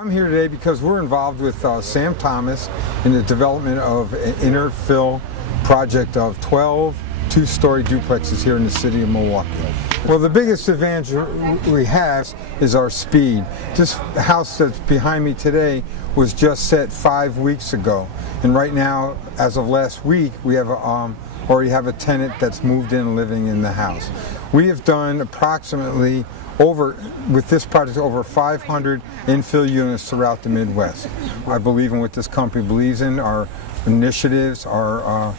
I'm here today because we're involved with Sam Thomas in the development of an inner fill project of 12 two-story duplexes here in the city of Milwaukee. Well, the biggest advantage we have is our speed. This house that's behind me today was just set 5 weeks ago, and right now, as of last week, we have already have a tenant that's moved in living in the house. We have done approximately with this project, over 500 infill units throughout the Midwest. I believe in what this company believes in, our initiatives, our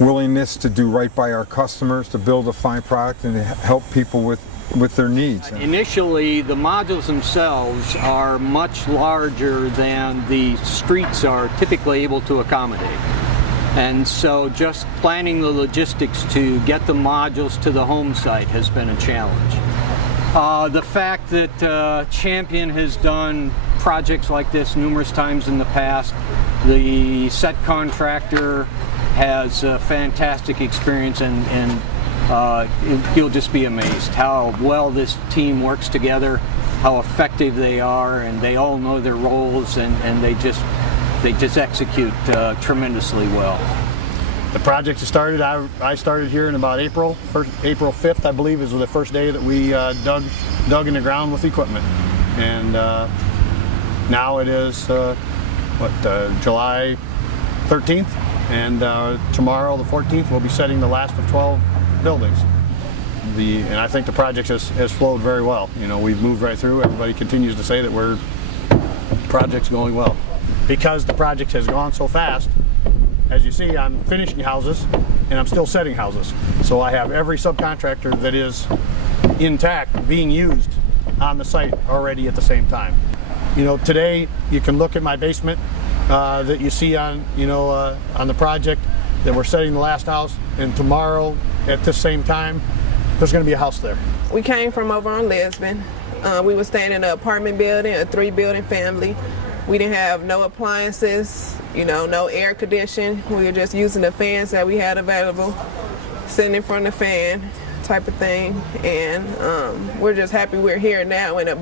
willingness to do right by our customers, to build a fine product and to help people with their needs. Initially, the modules themselves are much larger than the streets are typically able to accommodate. And so just planning the logistics to get the modules to the home site has been a challenge. The fact that Champion has done projects like this numerous times in the past, the set contractor has a fantastic experience, and you'll just be amazed how well this team works together, how effective they are, and they all know their roles, and they just execute tremendously well. The project started, I started here in about April 5th, I believe, is the first day that we dug in the ground with equipment. And now it is, July 13th, and tomorrow, the 14th, we'll be setting the last of 12 buildings. And I think the project has flowed very well. You know, we've moved right through. Everybody continues to say that the project's going well. Because the project has gone so fast, as you see, I'm finishing houses and I'm still setting houses. So I have every subcontractor that is intact being used on the site already at the same time. You know, today you can look at my basement that you see on the project that we're setting the last house, and tomorrow at the same time there's going to be a house there. We came from over on Lisbon. We were staying in an apartment building, a 3-building family. We didn't have no appliances, no air conditioning. We were just using the fans that we had available, sitting in front of the fan type of thing. And we're just happy we're here now in a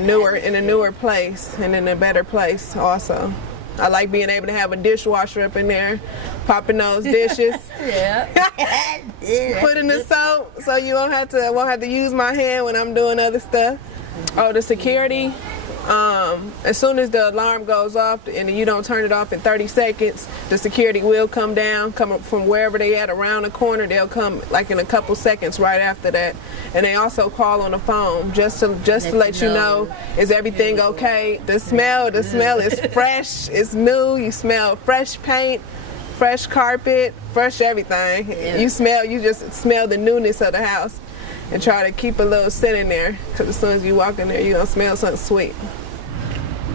newer place, and in a better place also. I like being able to have a dishwasher up in there, popping those dishes. Yeah. Putting the soap so you won't have to use my hand when I'm doing other stuff. Oh, the security. As soon as the alarm goes off and you don't turn it off in 30 seconds, the security will come from wherever they at around the corner. They'll come like in a couple seconds right after that. And they also call on the phone just to let you know, is everything okay? The smell is fresh, it's new. You smell fresh paint, fresh carpet, fresh everything. Yeah. You just smell the newness of the house. And try to keep a little scent in there, because as soon as you walk in there, you're going to smell something sweet.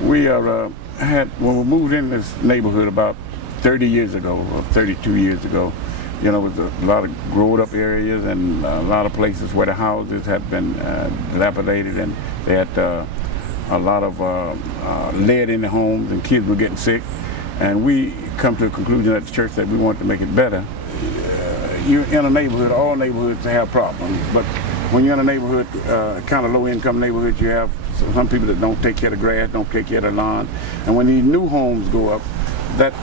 We when we moved in this neighborhood about 30 years ago, or 32 years ago, with a lot of growed up areas and a lot of places where the houses had been dilapidated, and they had a lot of lead in the homes, and kids were getting sick. And we come to a conclusion at the church that we wanted to make it better. You're in a neighborhood, all neighborhoods have problems, but when you're in a neighborhood, kind of low-income neighborhood, you have some people that don't take care of the grass, don't take care of the lawn, and when these new homes go up, that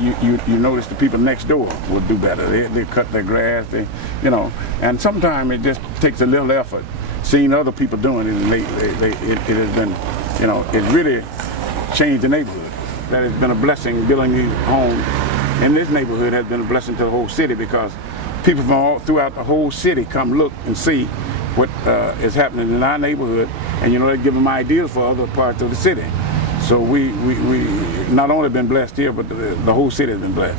you notice the people next door will do better. They cut their grass, and sometimes it just takes a little effort. Seeing other people doing it, and it has been, it really changed the neighborhood. That has been a blessing. Building these homes in this neighborhood has been a blessing to the whole city, because people from all throughout the whole city come look and see what is happening in our neighborhood, and they give them ideas for other parts of the city. So we not only been blessed here, but the whole city has been blessed.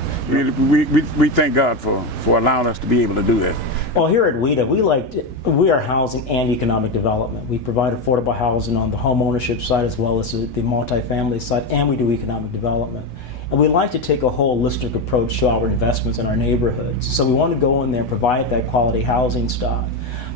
We thank God for allowing us to be able to do that. Well, here at WHEDA, we are housing and economic development. We provide affordable housing on the home ownership side as well as the multifamily side, and we do economic development. And we like to take a holistic approach to our investments in our neighborhoods. So we want to go in there and provide that quality housing stock.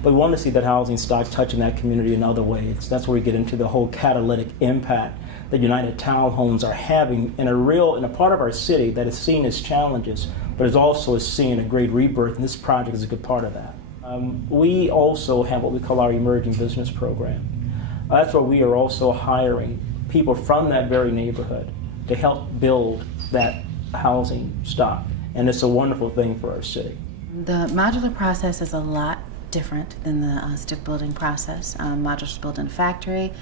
But we want to see that housing stock touching that community in other ways. That's where we get into the whole catalytic impact that United Townhomes are having in a part of our city that is seen as challenges, but is also seeing a great rebirth, and this project is a good part of that. We also have what we call our emerging business program. That's where we are also hiring people from that very neighborhood to help build that housing stock. And it's a wonderful thing for our city. The modular process is a lot different than the stick building process. Modulars built in a factory,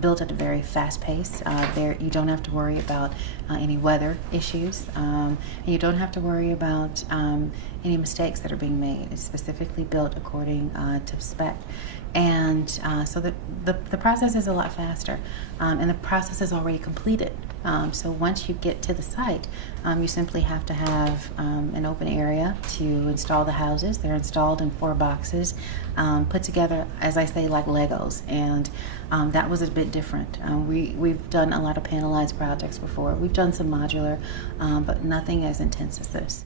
built at a very fast pace. There, you don't have to worry about any weather issues, and you don't have to worry about any mistakes that are being made. It's specifically built according to spec. And so the process is a lot faster, and the process is already completed. So once you get to the site, you simply have to have an open area to install the houses. They're installed in 4 boxes, put together, as I say, like Legos, and that was a bit different. We've done a lot of panelized projects before. We've done some modular, but nothing as intense as this.